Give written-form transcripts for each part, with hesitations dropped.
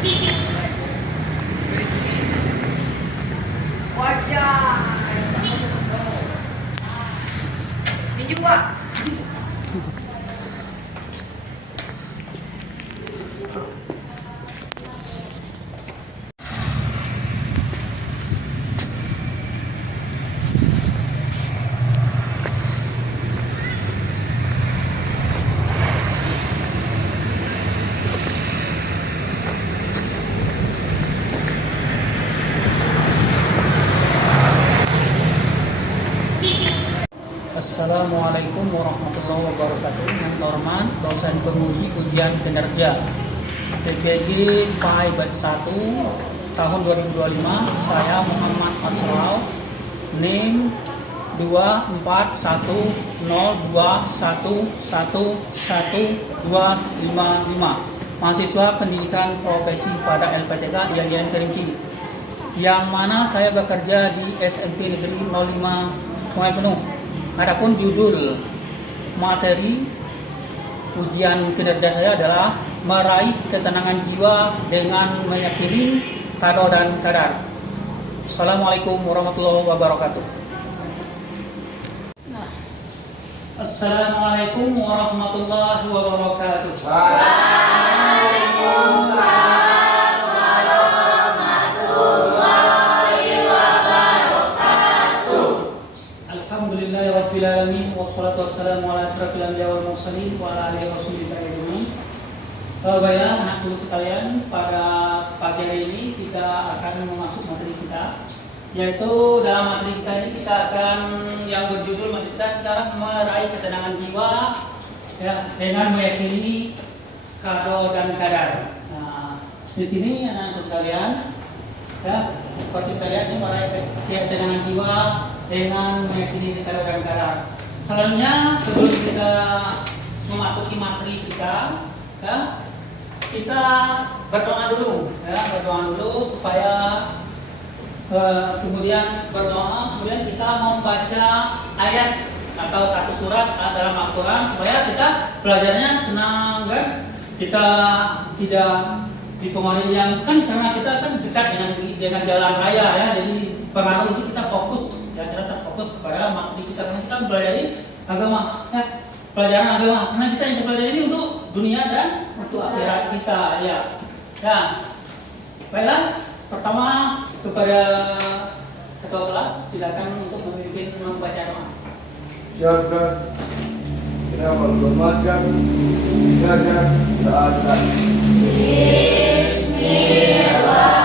Wajah. Tinju Pak. Assalamualaikum warahmatullahi wabarakatuh. Yang terhormat dosen penguji ujian kinerja PPG PAI batch 1 tahun 2025, saya Muhammad Asrau, NIM 24102111255, mahasiswa pendidikan profesi pada LPTK IAIN Kerinci, yang mana saya bekerja di SMP Negeri 05 Sungai Penuh. Adapun judul materi ujian kinerja saya adalah meraih ketenangan jiwa dengan meyakini qada dan qadar. Assalamualaikum warahmatullahi wabarakatuh. Assalamualaikum warahmatullahi wabarakatuh. Waalaikumsalam warahmatullahi wabarakatuh. Alhamdulillahirabbil alamin wassalatu wassalamu ala asyrofil anbiya'i wal mursalin wa ala alihi wasallam ajmain. Baiklah anak-anak sekalian, pada pagi hari ini kita akan memasuki materi kita, yaitu dalam materi kita ini kita akan yang berjudul materi kita meraih ketenangan jiwa ya, dengan meyakini qada dan qadar. Nah, di sini anak-anak sekalian, ya, seperti kita lihat ini meraih ketenangan jiwa dengan meyakini qada dan qadar. Selanjutnya sebelum kita memasuki materi kita, ya, kita berdoa dulu, ya, berdoa dulu supaya kemudian berdoa, kemudian kita membaca ayat atau satu surat dalam Al-Quran supaya kita belajarnya tenang, kan? Kita tidak dipengaruhi yang kan, karena kita kan dekat dengan jalan raya, ya, jadi pengaruh itu kita fokus, ya, kita terfokus kepada materi kita karena kita belajar agama, ya, pelajaran agama, karena kita yang belajar ini untuk dunia dan untuk akhirat kita, ya. Nah, baiklah, pertama kepada ketua kelas silakan untuk memimpin membaca doa. Siapkan. Kita menghormatkan derajat keadaan. Bismillahirrahmanirrahim.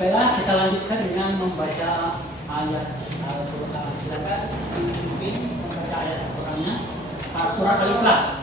Baiklah, kita lanjutkan dengan membaca ayat Al-Quran. Silakan memimpin membaca ayat Al-Qurannya. Surat Al-Ikhlas.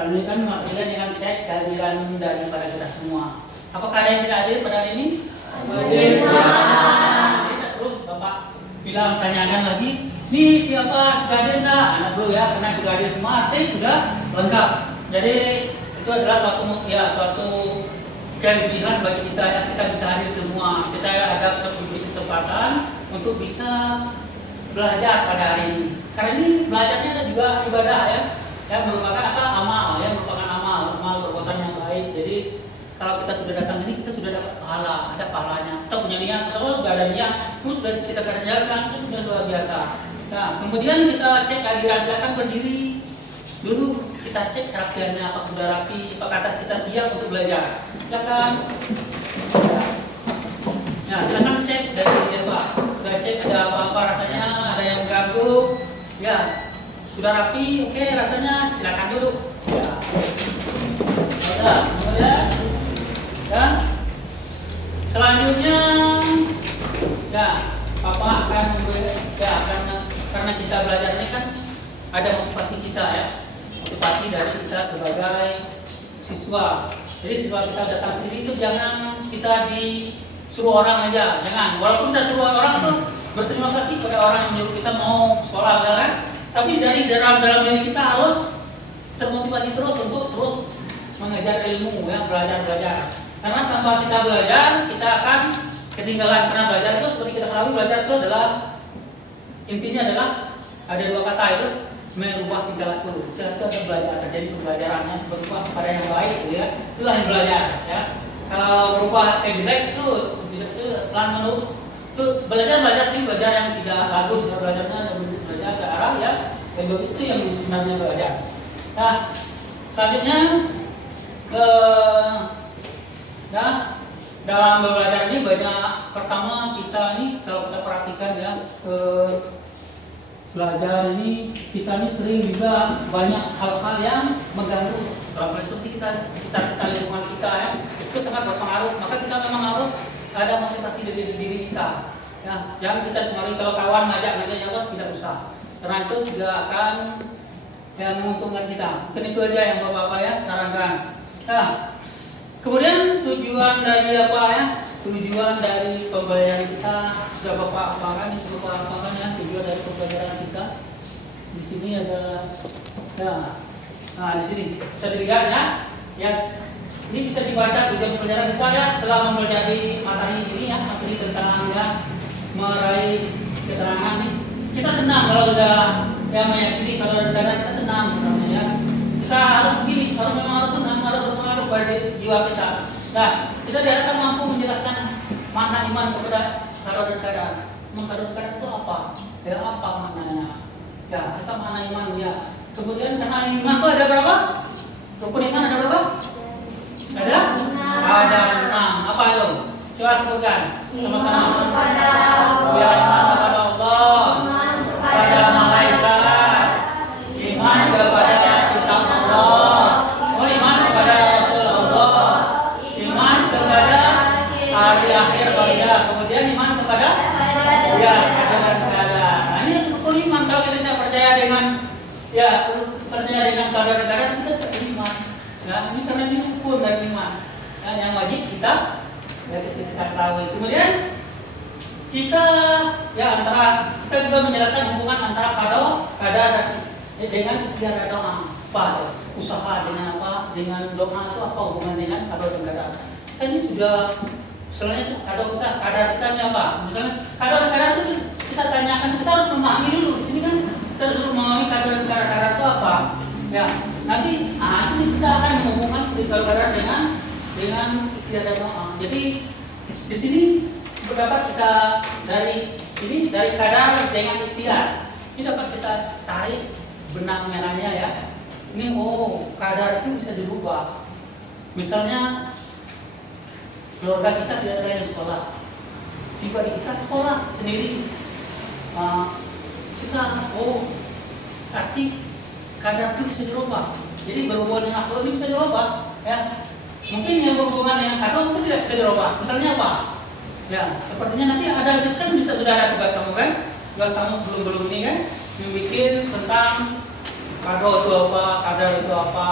Selanjutnya marilah dengan cek kehadiran daripada kita semua. Apakah ada yang tidak hadir pada hari ini? Hadir. Tidak perlu Bapak bilang tanyakan lagi. Ini siapa sudah hadir enggak? Anak perlu ya, karena sudah hadir semua, artinya sudah lengkap. Jadi itu adalah suatu kelebihan bagi kita ya, kita bisa hadir semua. Kita ada kesempatan untuk bisa belajar pada hari ini. Karena ini belajarnya juga ibadah ya. Ya, merupakan apa? Amal, ya, merupakan amal perbuatan yang baik. Jadi kalau kita sudah datang ini, kita sudah dapat pahala, ada pahalanya. Kita punya niat, kalau nggak ada niat, itu sudah kita kerjakan, itu sudah luar biasa. Nah, kemudian kita cek kehadiran, silakan berdiri dulu. kita cek kerapiannya, apa sudah rapi, apakah kita siap untuk belajar. Silakan. Ya, silakan cek dari dia Pak. Sudah cek ada apa-apa rasanya, ada yang ganggu. Ya, sudah rapi, oke rasanya silakan duduk. Ya. Oke, kemudian ya. Selanjutnya ya, Papa akan karena kita belajar ini kan ada motivasi kita ya. Motivasi dari kita sebagai siswa. Jadi siswa kita datang ke sini itu jangan kita disuruh orang aja, jangan. Walaupun kita suruh orang itu berterima kasih pada orang yang menyuruh kita mau sekolah kan. Tapi dari dalam diri kita harus termotivasi terus untuk terus mengejar ilmu ya, belajar. Karena tanpa kita belajar, kita akan ketinggalan. Karena belajar itu seperti kita ketahui, belajar itu adalah intinya adalah ada dua kata itu merubah tingkah laku. Kita itu ada belajar, jadi pembelajarannya berubah kepada yang baik, gitu ya. Itulah yang belajar. Ya. Kalau berubah kayak jelek itu pelan menurut itu belajar ini belajar yang tidak bagus. Ya. Belajarnya belajar ke arah ya, itu yang sebenarnya belajar. Nah, selanjutnya nah, dalam belajar ini banyak, pertama kita ini kalau kita perhatikan ya, belajar ini kita ini sering juga banyak hal-hal yang mengganggu dalam seperti kita lingkungan kita ya, itu sangat berpengaruh. Maka kita memang harus ada motivasi dari diri kita ya, jangan kita pengaruhi. Kalau kawan ngajak ya tidak usah, karena itu juga akan yang menguntungkan kita. Mungkin itu aja yang Bapak-Bapak ya sarankan. Nah, kemudian tujuan dari apa ya? Tujuan dari pembelajaran kita sudah Bapak apakan ya, tujuan dari pembelajaran kita. Di sini ada ya. Nah, di sini bisa dilihat ya. Ya, ini bisa dibaca tujuan pembelajaran kita ya setelah mempelajari materi ini ya, materi tentang ya meraih keterangan nih. Kita tenang kalau sudah ya meyakini kalau ada kita tenang ya. Kita harus begini, memang harus tenang, harus berpengaruh pada jiwa kita. Nah, kita diharapkan mampu menjelaskan makna iman kepada kadar dan keadaan. Kadar dan keadaan itu apa? Ya apa maknanya? Ya, kita makna iman ya. Kemudian karena iman itu ada berapa? Rukun iman ada berapa? Ada 6. Apa itu? Coba sebutkan sama-sama. Ya, iman kepada Allah, kepada malaikat, iman kepada kitab Allah, iman kepada Rasulullah, iman kepada hari akhir ya, kemudian iman kepada ya keadaan. Nah, ini rukun iman. Kalau kita tidak percaya dengan ya keadaan kita tidak beriman. Ya, ini karena ini rukun dari iman. Ya, yang wajib kita ketahui. Kemudian kita ya kita juga menjelaskan hubungan antara kadar dengan ikhtiar dan doa. Apa? Usaha dengan apa? Dengan doa itu apa hubungan dengan kadar dan kadar? Kita ini sudah selain itu kadar kita ini apa? Misalnya kadar dan kadar itu kita tanyakan, kita harus memahami dulu. Di sini kan kita harus memahami kadar dan kadar itu apa? Ya, nanti ini kita akan menghubungkan kadar dengan ikhtiar dan doa. Jadi di sini berdapat kita dari kadar dengan ikhtiar. Ini dapat kita tarik benang merahnya ya. Ini kadar itu bisa dirubah. Misalnya keluarga kita tidak ada yang sekolah, tiba-tiba kita sekolah sendiri. Kita arti kadar itu bisa dirubah. Jadi berhubungan dengan akhlak itu bisa dirubah ya. Mungkin yang berhubungan dengan kadar itu tidak bisa dirubah. Misalnya apa? Ya, sepertinya nanti ada kan bisa sudah ada tugas kamu kan? Tugas kamu sebelum ini kan, membuat tentang kado itu apa, kadar itu apa.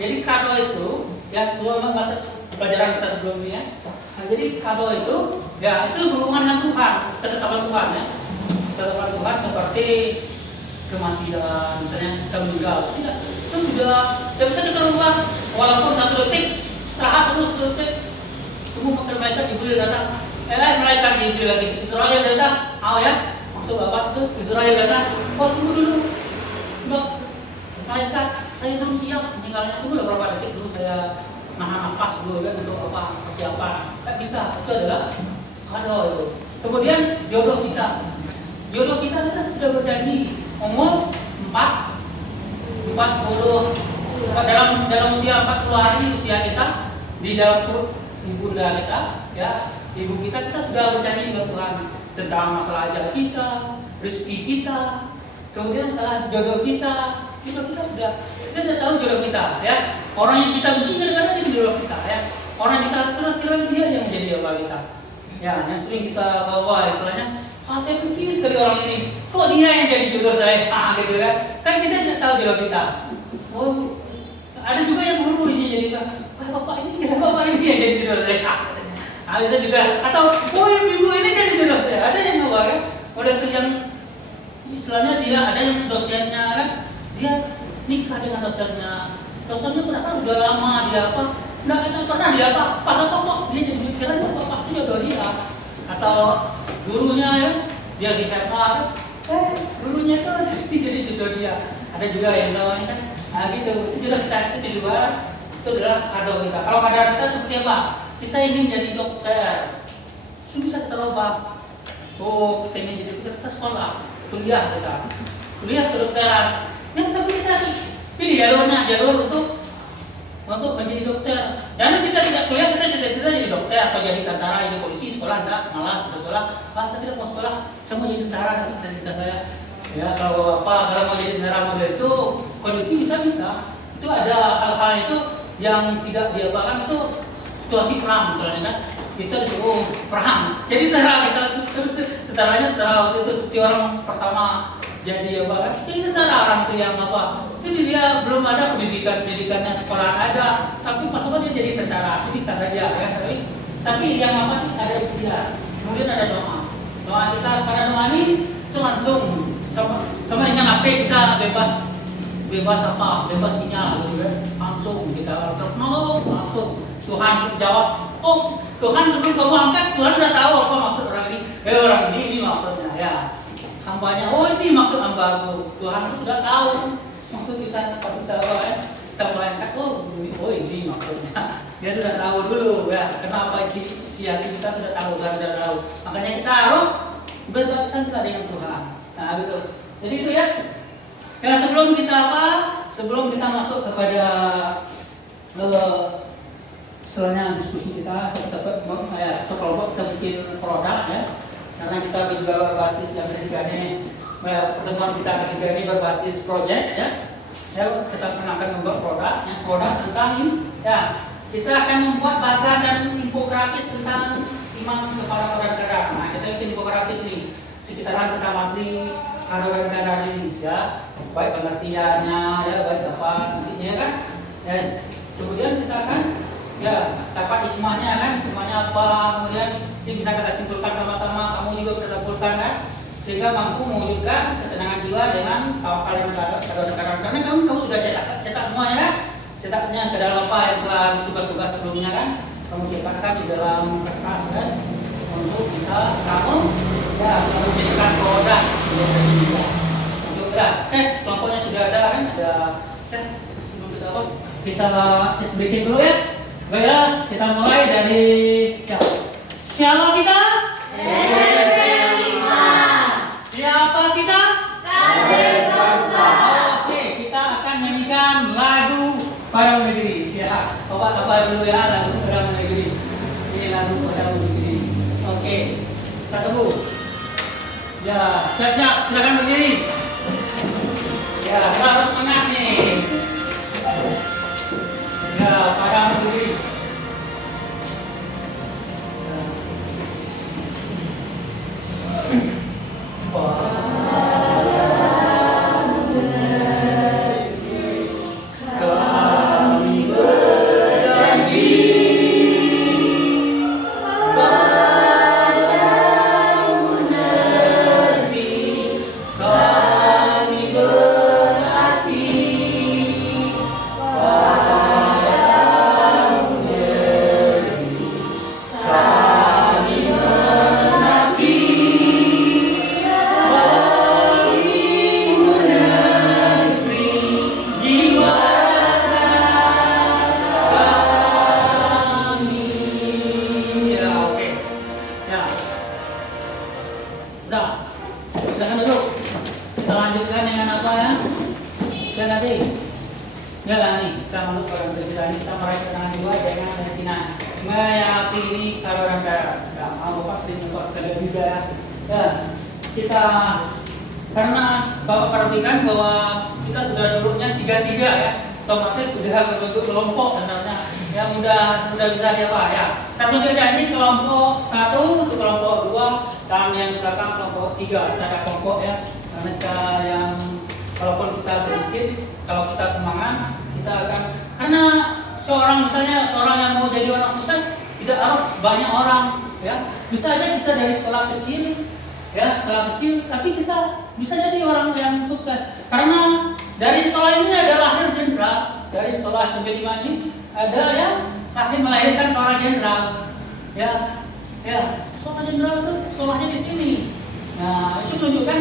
Jadi kado itu ya sebelum pelajaran kita sebelumnya. Ya. Nah, jadi kado itu ya itu berhubungan dengan Tuhan, ketetapan Tuhan ya. Ketetapan Tuhan seperti kematian, misalnya kita meninggal. Tidak, itu sudah tidak bisa kita rubah walaupun 1 detik istirahat dulu 1 detik. Tunggu malaikat Jibril datang. Malaikat Jibril lagi. Israel datang. Ya. Maksud Bapak itu Israel datang. Tunggu dulu. Malaikat, saya belum siap meninggalnya. Tunggu berapa detik dulu saya nahan nafas dulu kan untuk apa persiapan. Tidak bisa. Itu adalah kado itu. Kemudian jodoh kita. Jodoh kita sudah berjanji umur 40 dalam usia 40 hari usia kita di dalam perut ibunda kita, ya, ibu kita sudah berjanji dengan Tuhan tentang masalah ajal kita, rezeki kita, kemudian masalah jodoh kita sudah tahu jodoh kita, ya. Orang yang kita benci kadang-kadang itu jodoh kita, ya. Orang yang kita kira dia yang menjadi apa kita, ya. Yang sering kita bawa istilahnya, saya benci sekali orang ini, kok dia yang jadi jodoh saya, gitu kan? Kan kita tidak tahu jodoh kita. Oh, ada juga yang guru ini jadi, bapak ini yang jadi jodoh saya. Bisa juga, atau ibu ini jadi jodoh saya. Ada yang bawa kan? Udah itu yang istilahnya dia ada yang dosennya kan, dia nikah dengan dosennya padahal udah lama dia nggak pernah dia pas kok dia jadi kiranya bapak itu jodoh dia, atau gurunya ya dia di SMA gurunya itu jadi jodoh dia. Ada juga yang namanya kan, gitu. Itu jodoh kita itu di luar, itu adalah kado kita. Kalau kado kita seperti apa? Kita ingin jadi dokter, itu bisa kita ubah. Kita ingin jadi dokter, kita sekolah, kuliah kedokteran. Yang tapi kita pilih jalur untuk menjadi dokter. Jangan kita tidak kuliah, kita jadi dokter atau jadi tentara, jadi polisi, sekolah enggak, malas sudah sekolah. Saya tidak mau sekolah, saya mau jadi tentara dari saya. Ya, kalau mau jadi tentara model itu kondisi bisa. Itu ada hal-hal itu yang tidak diapakan, itu situasi perang misalnya kan. Kita disuruh perang. Jadi tentaranya waktu itu seperti orang pertama jadi apa kan? Jadi tentara orang itu yang apa? Jadi dia belum ada pendidikannya sekolahan ada, tapi pas dia jadi tentara, itu bisa saja ya. Tapi yang apa? Ada ujian. Kemudian ada doa. Doa kita pada doa ini itu langsung sama dengan HP kita bebas sinyal gitu kan. Langsung kita langsung Tuhan jawab. Tuhan sebelum kamu angkat, Tuhan udah tahu apa maksud orang ini. Orang ini maksudnya ya. Hambanya, ini maksud hambaku. Tuhan itu sudah tahu maksud kita pas kita kita mulai angkat. Ini maksudnya. Dia sudah tahu dulu ya. Kenapa isi hati kita sudah tahu, Tuhan sudah tahu. Makanya kita harus bersandar dengan Tuhan. Nah, gitu. Jadi itu ya. Ya sebelum kita masuk kepada selanjutnya diskusi kita kelompok kita bikin produk ya, karena kita juga berbasis yang ketiga ini, pertemuan kita ketiga ini berbasis project ya. Kita akan membuat produk tentang ini ya. Kita akan membuat bagan dan infografis tentang iman kepada kadar. Nah, kita bikin infografis nih sekitaran tentang mati kadar ini ya, baik pengertiannya ya, baik apa nantinya kan ya. Kemudian kita akan dapat hikmahnya kan, hikmahnya apa, kemudian ini bisa kita simpulkan sama-sama, kamu juga bisa simpulkan kan, sehingga mampu mewujudkan ketenangan jiwa dengan tawakal dan kadar. Karena kamu sudah cetak semuanya kan, cetaknya ke dalam apa yang telah tugas-tugas sebelumnya kan, kamu cetakkan di dalam kertas kan, untuk bisa kamu menjadikan produk untuk kelompoknya sudah ada kan, sebelum kita bikin dulu ya. Baiklah, kita mulai dari siapa kita? Siapa kita? Oke, kita akan nyanyikan lagu Padamu Negeri. Ya, Bapak dulu ya, lagu Padamu Negeri. Ini lagu Padamu Negeri. Oke, kita tunggu. Ya, siap-siap, silakan berdiri. Ya, kita harus semangat nih. Ya, Padamu Negeri. Kami berhati berani kita meraih kemenangan juga dengan keyakinan meyakini kalau Anda tidak mau pasti membuat saya juga ya kita karena Bapak perhatikan bahwa kita sudah duduknya 3-3 ya, otomatis sudah berbentuk kelompok sebenarnya ya mudah bisa dia apa ya. Satu saja ini kelompok 1 untuk kelompok 2 dan yang belakang kelompok 3 kita ada kelompok ya. Karena kita yang walaupun kita sedikit, kalau kita semangat kita akan karena misalnya seorang yang mau jadi orang sukses tidak harus banyak orang ya. Bisa aja kita dari sekolah kecil ya, sekolah kecil tapi kita bisa jadi orang yang sukses. Karena dari sekolah ini ada lahir jenderal, dari sekolah SMP 5 ini ada yang melahirkan seorang jenderal ya. Seorang jenderal itu sekolahnya di sini. Nah, itu tunjukkan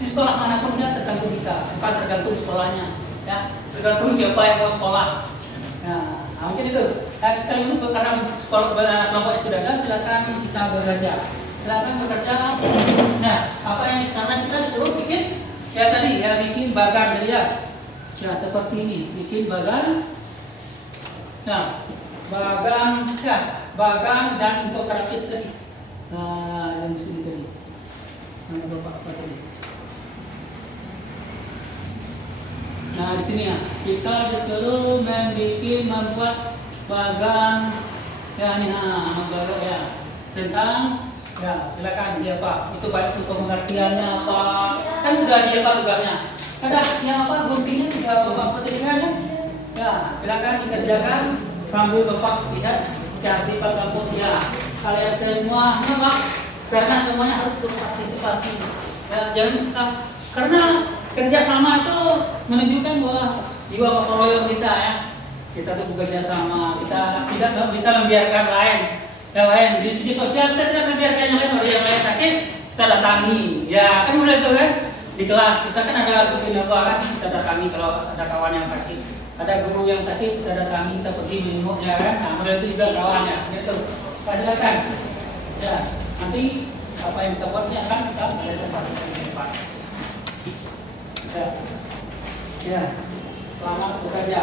di sekolah manapun dia tergantung kita, bukan tergantung sekolahnya ya, tergantung siapa yang mau sekolah. Nah, mungkin itu. Nah, sekarang itu karena sekolah kelompoknya sudah ada, silakan kita bekerja. Silakan bekerja. Nah, apa yang karena kita disuruh bikin ya tadi ya bikin bagan ya. Ya seperti ini, bikin bagan. Nah, bagan dan untuk grafis tadi. Nah, yang di sini tadi. Nah, Bapak apa tadi? Nah, di sini ya, kita disuruh membuat bagan ya ini bagan ya tentang ya silakan dia Pak. Itu baik itu pengertiannya apa? Kan sudah dia Pak tugasnya. Ada yang apa guntingnya sudah Bapak petikkan ya? Ya, silakan dikerjakan sambil Bapak lihat jadi Pak kampus ya. Kalian semua Pak karena semuanya harus berpartisipasi. Ya, jangan karena kerjasama itu menunjukkan bahwa jiwa gotong royong kita ya. Kita tuh bekerja sama, kita tidak bisa membiarkan yang lain di segi sosial kita tidak membiarkan yang lain, yang lain sakit kita datangi. Ya kan mulai itu kan di kelas kita kan ada beberapa kan kita datangi kalau ada kawan yang sakit, ada guru yang sakit kita datangi, kita pergi menjenguknya kan. Nah mulai itu juga kawannya gitu. Silakan ya nanti apa yang kita buatnya kan kita presentasi ke depan. Ya, selamat bekerja.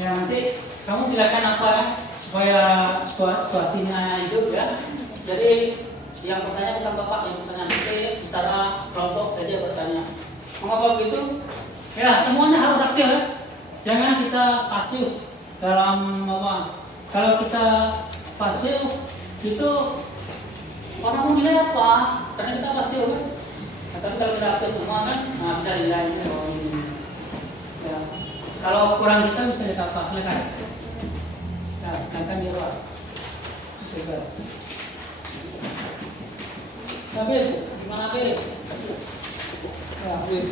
Ya nanti kamu silakan apa supaya situasinya hidup ya. Jadi yang bertanya bukan Bapak, yang bertanya nanti antara kelompok saja bertanya. Mengapa begitu? Ya semuanya harus aktif ya. Jangan kita pasif dalam apa. Kalau kita pasif itu orang mau nilai apa? Karena kita pasif kan. Nah, tapi kalau kita aktif semua kan, nah bisa nilainya. Ya. Kalau kurang kita bisa ditambah kan? Nah, sedangkan dia Pak. Coba. Nabil, gimana Nabil? Ya, Nabil.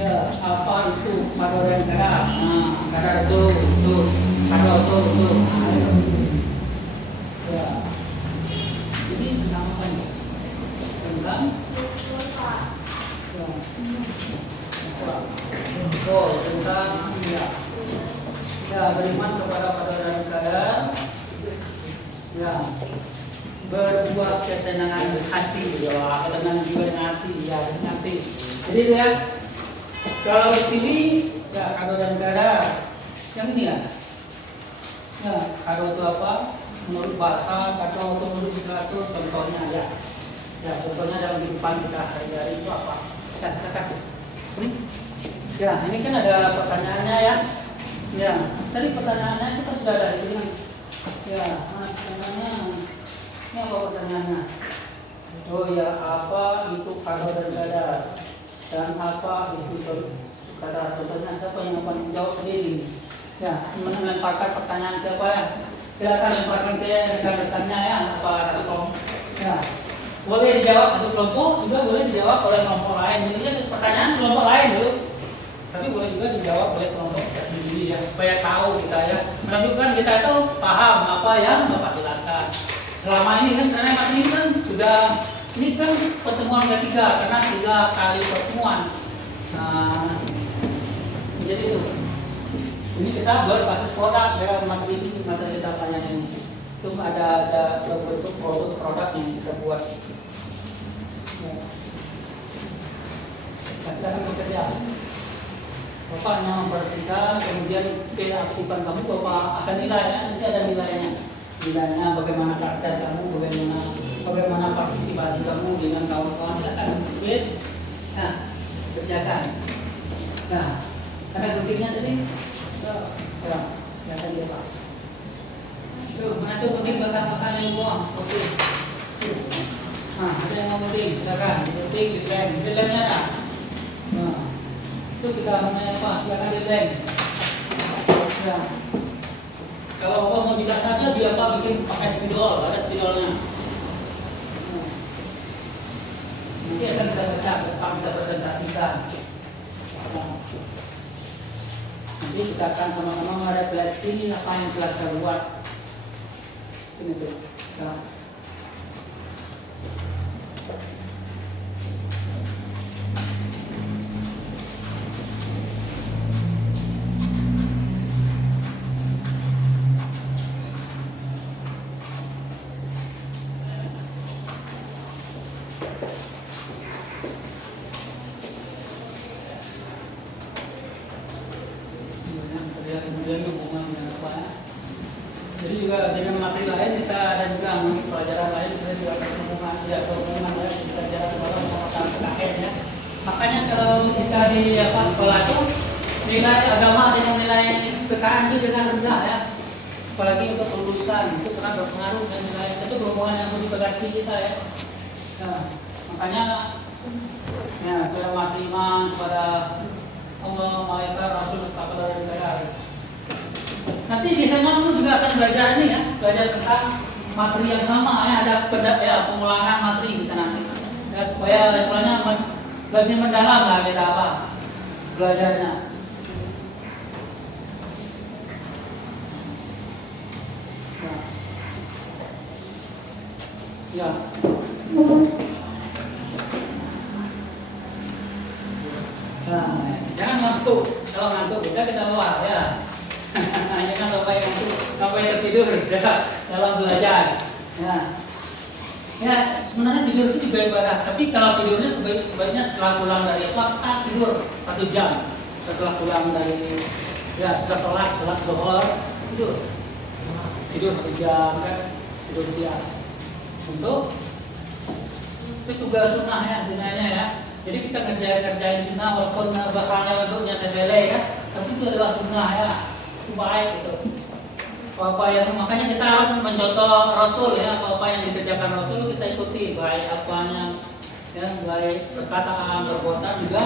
Ya, apa itu kado dan kada? Nah, kada itu, kado itu. Ya. Ini tentang apa nih? Tentang tentang ya beriman kepada pada dan kadar ya berbuat ketenangan hati ya ketenangan jiwa dan hati ya nanti jadi ya kalau di sini ya kado dan kadar yang ini ya kado itu apa menurut bahasa kado itu menurut literatur contohnya ya contohnya dalam kehidupan kita sehari-hari itu apa ya silakan ini. Ya, ini kan ada pertanyaannya ya. Ya, tadi pertanyaannya kita sudah ada ini. Ya, pertanyaannya. Ini apa pertanyaannya? Oh ya, apa itu kado dan kadar? Dan apa itu kadar? Contohnya siapa yang akan menjawab sendiri? Ya, melemparkan pertanyaan siapa ya? Silakan lemparkan ke rekan-rekannya ya. Apa satu kelompok? Ya, boleh dijawab satu kelompok, juga boleh dijawab oleh kelompok lain. Jadi pertanyaan kelompok lain dulu. Tapi boleh juga dijawab oleh kelompok kita sendiri ya, supaya tahu kita ya, menunjukkan kita itu paham apa yang Bapak jelaskan. Selama ini kan karena Mas ini kan sudah ini kan pertemuan ketiga karena 3 kali pertemuan. Nah, jadi itu Ini kita berbasis produk ya, materi kita pelajari ini. Itu ada bentuk produk yang kita buat. Ya. Nah, silakan bekerja. Bapak hanya memperhatikan, kemudian keaktifan kamu, Bapak akan nilai ya, nanti ada nilainya. Nilainya bagaimana karakter kamu, bagaimana partisipasi kamu dengan kawan-kawan. Silakan klik. Nah, kerjakan. Nah, ada guntingnya tadi. Ya, kelihatan dia Pak. Tuh, mana tuh gunting bakal yang buang. Oke. Nah, ada yang mau gunting, silakan. Gunting, dilem-nya ada. Nah, itu kita namanya apa? Silakan dilem. Ya. Kalau Bapak mau dijelaskannya, dia apa bikin pakai spidol, ada spidolnya. Nanti akan kita baca, depan kita presentasikan. Nanti kita akan sama-sama merefleksi apa yang telah kita buat. Ini tuh. Nah. Kemudian hubungan dengan apa? Jadi juga dengan materi lain kita ada juga pelajaran lain kita juga berhubungan ya berhubungan ya pelajaran orang sama kakek ya. Makanya kalau kita di sekolah itu nilai agama dengan nilai PKN itu jangan rendah ya. Apalagi untuk lulusan itu sangat berpengaruh dan nilai itu berhubungan dengan motivasi kita ya. Nah, makanya ya kita mati iman kepada Allah, malaikat, Rasul, kepada negara. Nanti di SMA itu juga akan belajar ini ya, belajar tentang materi yang sama ya, ada pengulangan materi kita nanti. Ya, supaya istilahnya lebih mendalam lah kita apa belajarnya. Ya. Nah, jangan ngantuk. Kalau ngantuk kita keluar ya. Jangan sampai ngantuk, sampai tertidur ya, dalam belajar. Ya, sebenarnya tidur itu juga ibadah. Tapi kalau tidurnya sebaiknya setelah pulang dari apa? Tidur 1 jam. Setelah pulang dari setelah sholat zuhur tidur 1 jam kan, tidur siang. Untuk itu juga sunnah ya, sebenarnya ya. Jadi kita kerjain sunnah walaupun bakalnya bentuknya sepele ya, tapi itu adalah sunnah ya, itu baik itu. Apa yang makanya kita harus mencontoh Rasul ya, apa yang dikerjakan Rasul kita ikuti, baik apanya ya, baik perkataan, perbuatan juga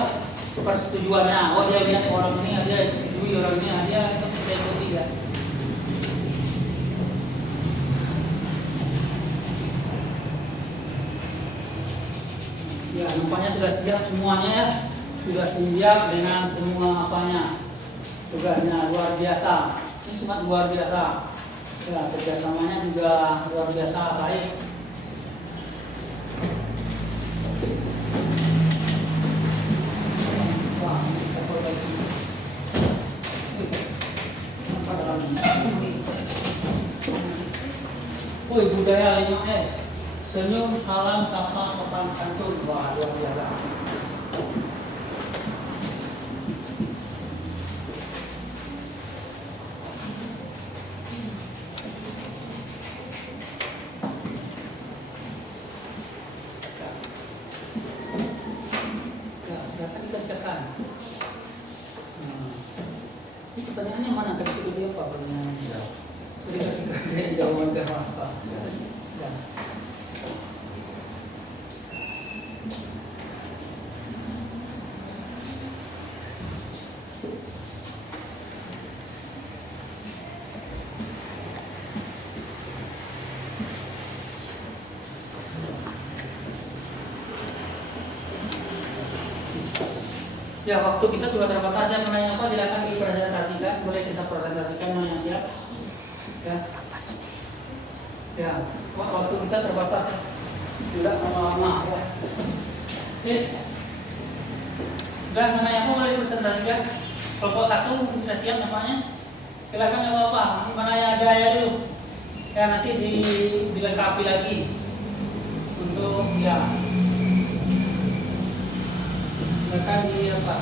persetujuannya. Oh dia lihat orang ini, dia setujui orang ini, dia itu kita ikuti ya. Ya, nampaknya sudah siap semuanya ya. Sudah siap dengan semua apanya. Tugasnya luar biasa. Ini sangat luar biasa. Ya, kerjasamanya juga luar biasa baik. Wah, budaya 5S. Senyum, salam, sapa, sopan santun. Wah, luar biasa. Ya, sudah kita kerjakan. Ini pertanyaannya mana? Tadi itu dia apa pertanyaannya? Jadi kasih jawaban ke apa? Ya. Ya, waktu kita sudah terbatas dan menanya apa tidak akan dipresentasikan, boleh kita presentasikan yang siap. Ya, ya, waktu kita terbatas, tidak lama-lama ya. Oke, dan menanya apa boleh dipresentasikan. Kelompok 1 sudah siap namanya. Silakan ya Bapak, mana yang ada ya dulu. Ya nanti dilengkapi lagi untuk ya. Silakan di apa?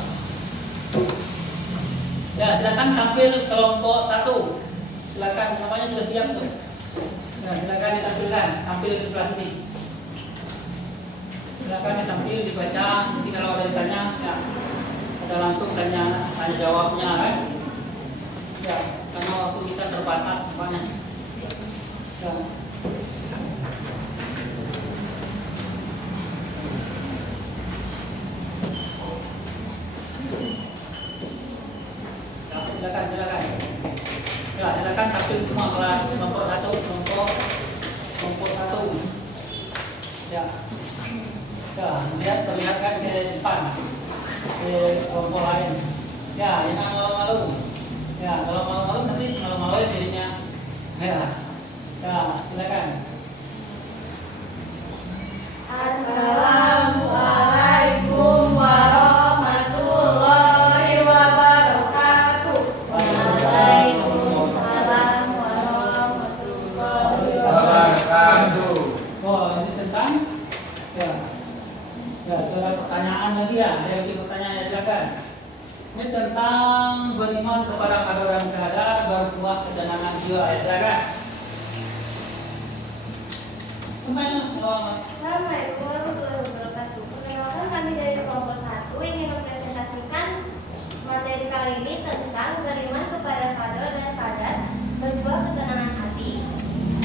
Ya silakan tampil kelompok 1. Silakan namanya sudah siap tuh. Ya silakan ditampilkan, tampil di sebelah sini. Silakan ditampil dibaca. Nanti kalau ada ditanya, ya kita langsung tanya jawabnya kan. Ya karena waktu kita terbatas semuanya. Ya. Silakan. Ya, silakan tampil semua kelas kelompok 1, kelompok 1. Ya. Ya, lihat terlihat kan ke depan. Ke kelompok lain. Ya, jangan malu-malu. Ya, kalau malu-malu nanti malu-malu jadinya. Ya. Ya, silakan. Assalamualaikum warahmatullahi wabarakatuh. Waalaikumsalam warahmatullahi wabarakatuh. Oh, ini tentang ya. Ya, ada pertanyaan lagi ya. Ada yang bertanya ya silakan. Ini tentang beriman kepada qadar dan qadar berbuah ketenangan jiwa ya silakan. Assalamualaikum warahmatullahi wabarakatuh. Perkenalkan kami dari kelompok 1 ingin mempresentasikan materi kali ini tentang beriman kepada qadar dan qadar berbuah ketenangan hati.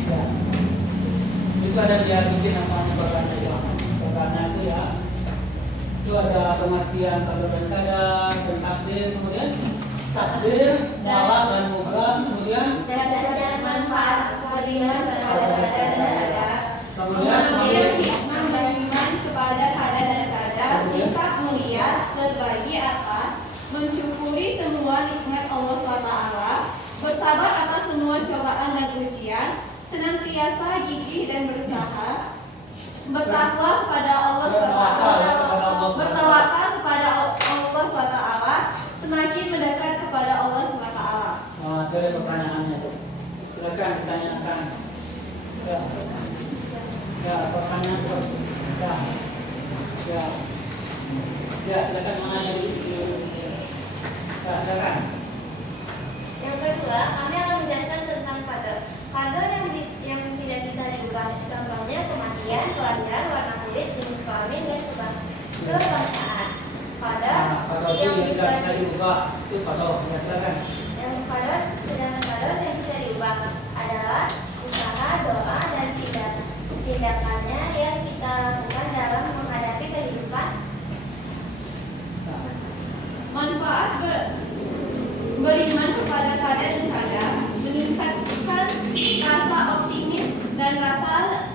Ya. Itu ada dia bikin namanya berkata ya. Berkata itu ya. Itu ada pengertian qadar dan qadar dan takdir, kemudian takdir, mualah dan mubah, kemudian Dan manfaat beriman kepada qadar dan qadar. kemudian Mengambil hikmah beriman kepada qadar dan qadar, sikap mulia berbagi atas, mensyukuri semua nikmat Allah SWT, bersabar atas semua cobaan dan ujian, senantiasa gigih dan berusaha, bertakwa kepada Allah SWT, bertawakal kepada Allah SWT, semakin mendekat kepada Allah SWT. Nah, itu ada pertanyaannya. Silakan ditanyakan. Ya. Ya, pertanyaan terus. Ya. Ya. Ya, silakan mana yang ya, silakan. Yang kedua, kami akan menjelaskan tentang qadar. Qadar yang tidak bisa diubah, contohnya kematian, kelahiran, warna kulit, jenis kelamin, dan kebangsaan. Qadar Nah, kalau itu yang yang tidak bisa bisa diubah itu kalau ya silakan. sedangkan qadar yang bisa diubah adalah usaha, doa, dan tindakannya yang kita lakukan dalam menghadapi kehidupan. Nah, Manfaat beriman kepada qadar dan qadar meningkatkan rasa optimis dan rasa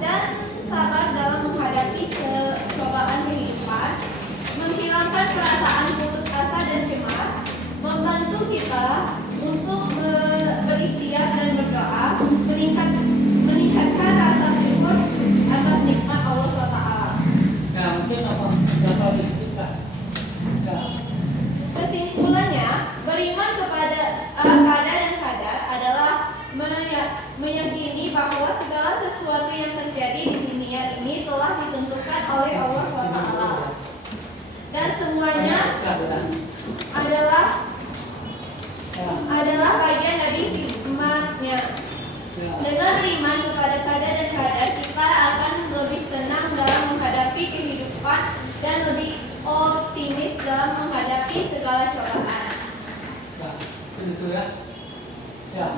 dan sabar dalam menghadapi cobaan kehidupan, menghilangkan perasaan putus asa dan cemas, membantu kita untuk berikhtiar dan berdoa, meningkatkan rasa syukur atas nikmat Allah SWT. ya mungkin apa contoh dikit lah. Ya. Kesimpulannya, beriman kepada qadar dan qadar adalah meyakini bahwa segala sesuatu yang terjadi di dunia ini telah ditentukan oleh Allah SWT, dan semuanya adalah bagian dari hikmatnya. Ya. Dengan beriman kepada qadar dan qadar, kita akan lebih tenang dalam menghadapi kehidupan dan lebih optimis dalam menghadapi segala cobaan. Ya, itu ya. Ya.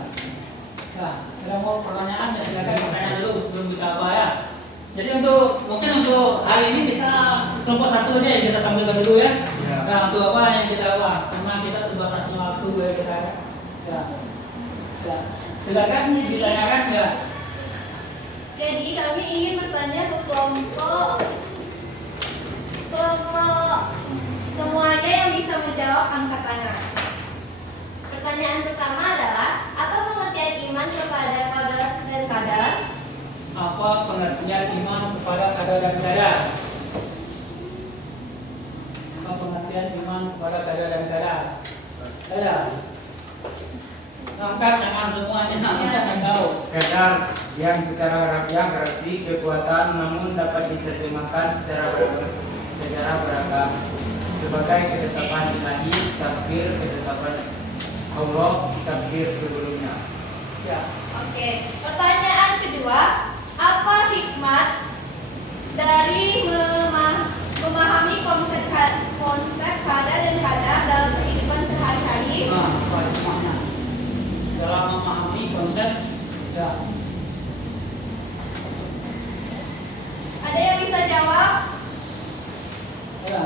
Ya, kalau mau pertanyaan ya silakan bertanya dulu sebelum kita apa ya. Jadi mungkin untuk hari ini kita kelompok 1 aja yang kita tampilkan dulu ya. Ya. Nah, untuk apa yang kita apa? Karena kita terbatasnya waktu ya kita. Ya. Ya. Silakan ditanyakan ya. Jadi kami ingin bertanya ke kelompok semuanya yang bisa menjawab angkat tangan. Pertanyaan pertama adalah, apa pengertian iman kepada qadar dan qadar? Apa pengertian iman kepada qadar dan qadar? Apa pengertian iman kepada qadar dan qadar? Qadar. Angkat tangan semuanya, misalkan kau. Kadar yang secara harafiah berarti kekuatan namun dapat diterjemahkan secara beragam sebagai ketetapan ilahi, takdir, ketetapan Allah, takdir sebelumnya. Ya. Oke, pertanyaan kedua, apa hikmat dari memahami konsep qadar dan qadar dalam kehidupan sehari-hari? Nah, apa hikmahnya? Dalam memahami konsep, ya. Ada yang bisa jawab? Ya.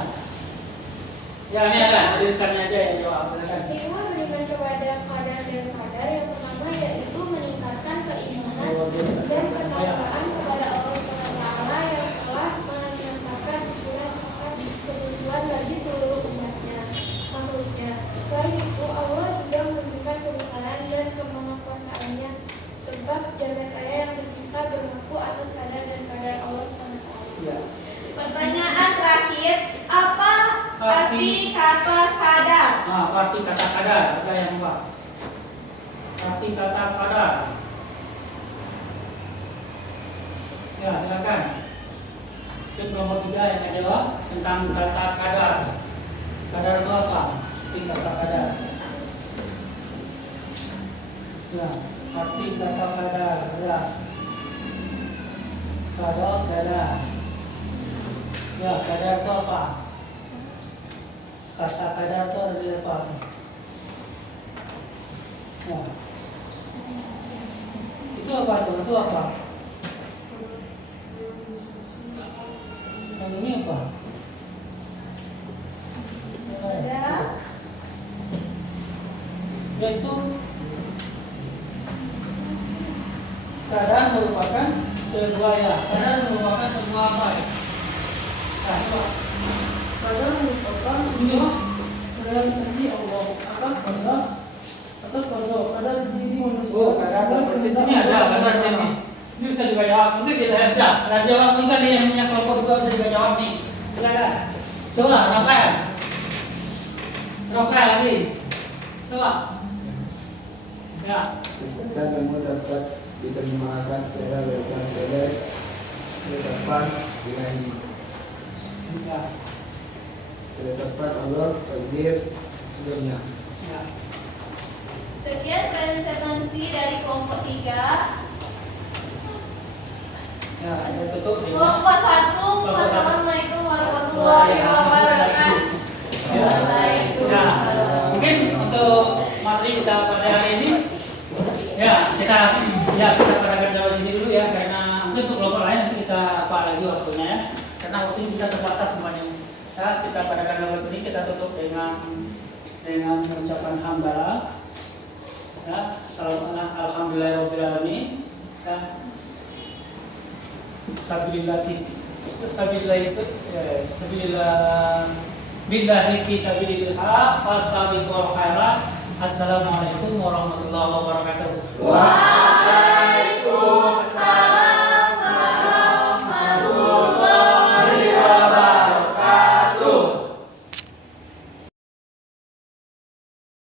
Ya, ini ada. Tanya aja yang jawab. Silakan. Iman beriman kepada qadar dan qadar yang pertama yaitu meningkatkan keimanan dan ketakwaan kepada Allah SWT yang telah menyatakan surat kebutuhan bagi seluruh umatnya, makhluknya. Selain itu, Allah juga menunjukkan kebesaran dan kemahakuasaannya sebab jagat raya yang tercipta berlaku atas qadar dan qadar Allah SWT. Ya. Pertanyaan terakhir, apa arti kata qadar? Nah, arti kata kadar, ada yang buat. Arti kata kadar. Ya, silakan. Tim nomor 3 yang akan jawab tentang kata kadar. Kadar itu apa? Arti kata kadar. Ya, arti kata kadar. Ya. Kadar. Ya, kadar itu apa? Kata kadar itu adalah apa? Ya. Itu apa tuh? Itu apa? Yang ini apa? Ada. Yaitu kadar merupakan sebuah ya. Kadar merupakan sebuah apa ya? Nah, coba. Qadar merupakan Ini mah. realisasi Allah atas qadar diri manusia. Oh, kadar di sini ada kadar sini. Ini bisa juga jawab. Mungkin kita sudah. Ada jawab juga nih yang punya kelompok juga bisa juga jawab nih. Silakan. Coba Rafael. Rafael lagi. Coba. Ya. Dan semua dapat diterjemahkan secara beragam sebagai ketetapan ilahi, Ya. ketetapan Allah, takdir sebelumnya. Ya. Sekian presentasi dari kelompok 3. Ya, ada tutup ya. Kelompok 1, wassalamualaikum warahmatullahi wabarakatuh. Ya. Nah, mungkin untuk materi kita pada hari ini kita pada jawab sini dulu ya, karena mungkin untuk kelompok lain nanti kita apa lagi waktunya ya, karena waktu kita terbatas semuanya. Ya, kita pada jawab sini kita tutup dengan mengucapkan hamdalah. Ya, alhamdulillahirabbil alamin. Ya. Billahi fi sabilillah fastabiqul khairat. Assalamualaikum warahmatullahi wabarakatuh.